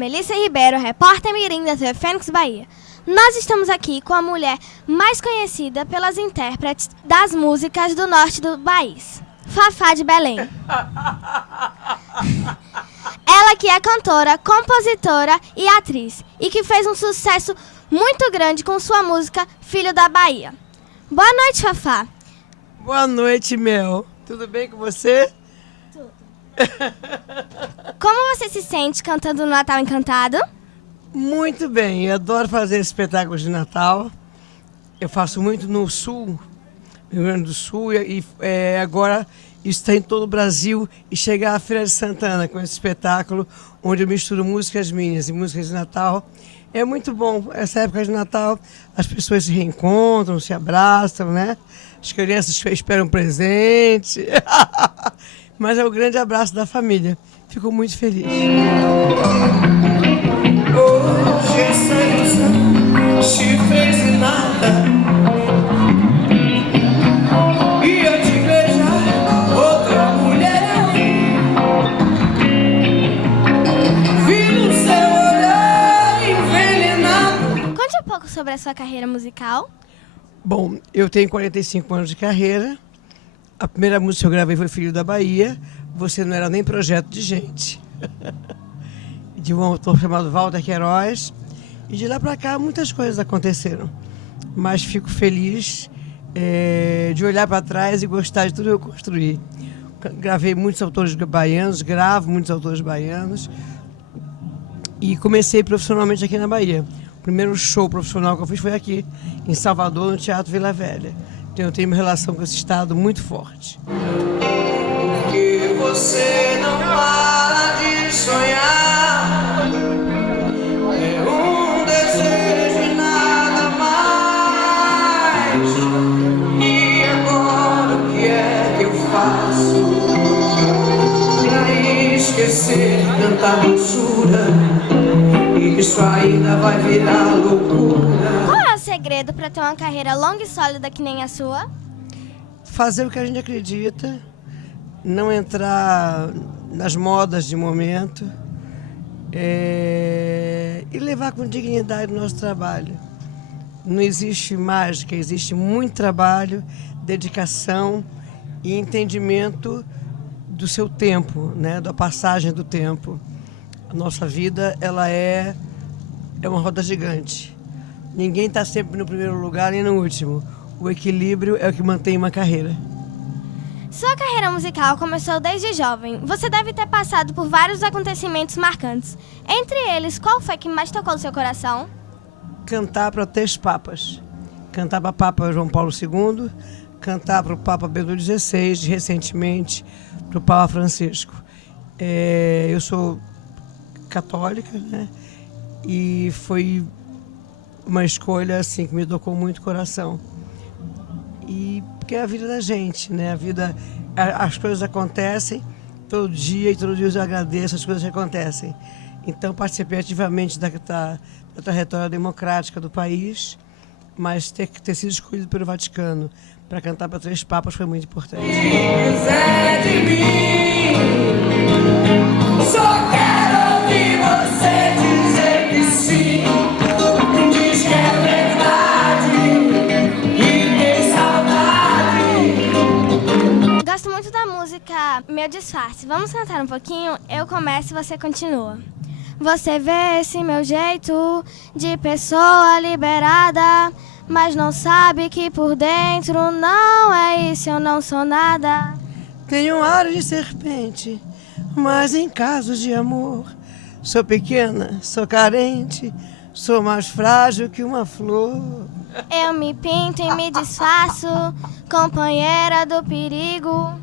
Melissa Ribeiro, repórter mirim da TV Fênix Bahia. Nós estamos aqui com a mulher mais conhecida pelas intérpretes das músicas do norte do país, Fafá de Belém. Ela que é cantora, compositora e atriz, e que fez um sucesso muito grande com sua música Filho da Bahia. Boa noite, Fafá. Boa noite, Mel. Tudo bem com você? Como você se sente cantando no Natal Encantado? Muito bem, eu adoro fazer espetáculos de Natal. Eu faço muito no Sul, no Rio Grande do Sul, e agora está em todo o Brasil. E chegar à Feira de Santana com esse espetáculo, onde eu misturo músicas minhas e músicas de Natal. É muito bom. Essa época de Natal, as pessoas se reencontram, se abraçam, né? As crianças esperam presente. Mas é o grande abraço da família. Fico muito feliz. Hoje essa ilusão se fez de nada, e eu te beijar outra mulher eu vi no seu olhar envenenado. Conte um pouco sobre a sua carreira musical. Bom, eu tenho 45 anos de carreira. A primeira música que eu gravei foi Filho da Bahia. Você não era nem projeto de gente. De um autor chamado Walter Queiroz. E de lá para cá muitas coisas aconteceram. Mas fico feliz de olhar para trás e gostar de tudo que eu construí. Gravei muitos autores baianos, gravo muitos autores baianos. E comecei profissionalmente aqui na Bahia. O primeiro show profissional que eu fiz foi aqui, em Salvador, no Teatro Vila Velha. Então eu tenho uma relação com esse estado muito forte. Porque você não para de sonhar, é um desejo e nada mais. E agora o que é que eu faço pra esquecer tanta doçura? Isso ainda vai virar loucura. Qual é o segredo para ter uma carreira longa e sólida que nem a sua? Fazer o que a gente acredita, não entrar nas modas de momento, e levar com dignidade o nosso trabalho. Não existe mágica, existe muito trabalho, dedicação e entendimento do seu tempo, né? Da passagem do tempo. A nossa vida, ela é uma roda gigante. Ninguém está sempre no primeiro lugar nem no último. O equilíbrio é o que mantém uma carreira. Sua carreira musical começou desde jovem. Você deve ter passado por vários acontecimentos marcantes. Entre eles, qual foi que mais tocou o seu coração? Cantar para 3 papas. Cantar para o Papa João Paulo II, cantar para o Papa Bento XVI, recentemente para o Papa Francisco. Eu sou católica, né? E foi uma escolha assim que me tocou muito o coração. E porque é a vida da gente, né? A vida, as coisas acontecem todo dia e todo dia eu agradeço as coisas que acontecem. Então participei ativamente da trajetória democrática do país, mas ter sido escolhido pelo Vaticano para cantar para 3 papas foi muito importante. Quiser de mim, só quero ouvir você dizer que sim. Diz que é verdade e tem saudade. Gosto muito da música Meu Disfarce. Vamos cantar um pouquinho? Eu começo e você continua. Você vê esse meu jeito de pessoa liberada, mas não sabe que por dentro não é isso, eu não sou nada. Tenho ar de serpente, mas em casos de amor, sou pequena, sou carente, sou mais frágil que uma flor. Eu me pinto e me disfarço, companheira do perigo.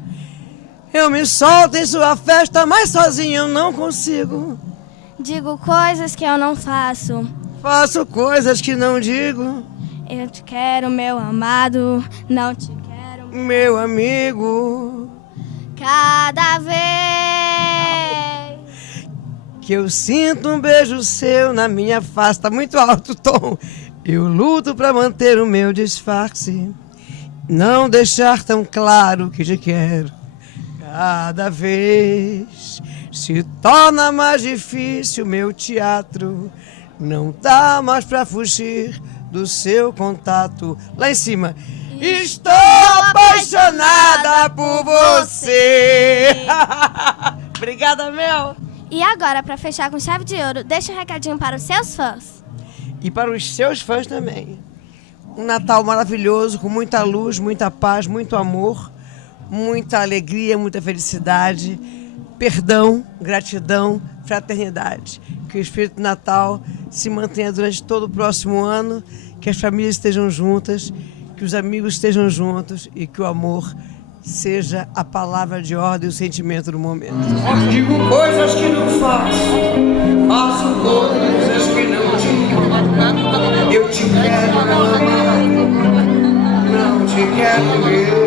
Eu me solto em sua festa, mas sozinho eu não consigo. Digo coisas que eu não faço. Faço coisas que não digo. Eu te quero, meu amado, não te quero, meu amigo. Cada vez que eu sinto um beijo seu na minha face, tá muito alto o tom. Eu luto pra manter o meu disfarce, não deixar tão claro que te quero. Cada vez se torna mais difícil meu teatro. Não dá mais pra fugir do seu contato. Lá em cima. Estou apaixonada por você. Obrigada, Mel. E agora, para fechar com chave de ouro, deixa um recadinho para os seus fãs. E para os seus fãs também. Um Natal maravilhoso, com muita luz, muita paz, muito amor, muita alegria, muita felicidade, perdão, gratidão, fraternidade. Que o espírito do Natal se mantenha durante todo o próximo ano, que as famílias estejam juntas, que os amigos estejam juntos e que o amor seja a palavra de ordem e o sentimento do momento. Digo coisas que não faço, faço coisas que não digo. Eu te quero, não te quero eu.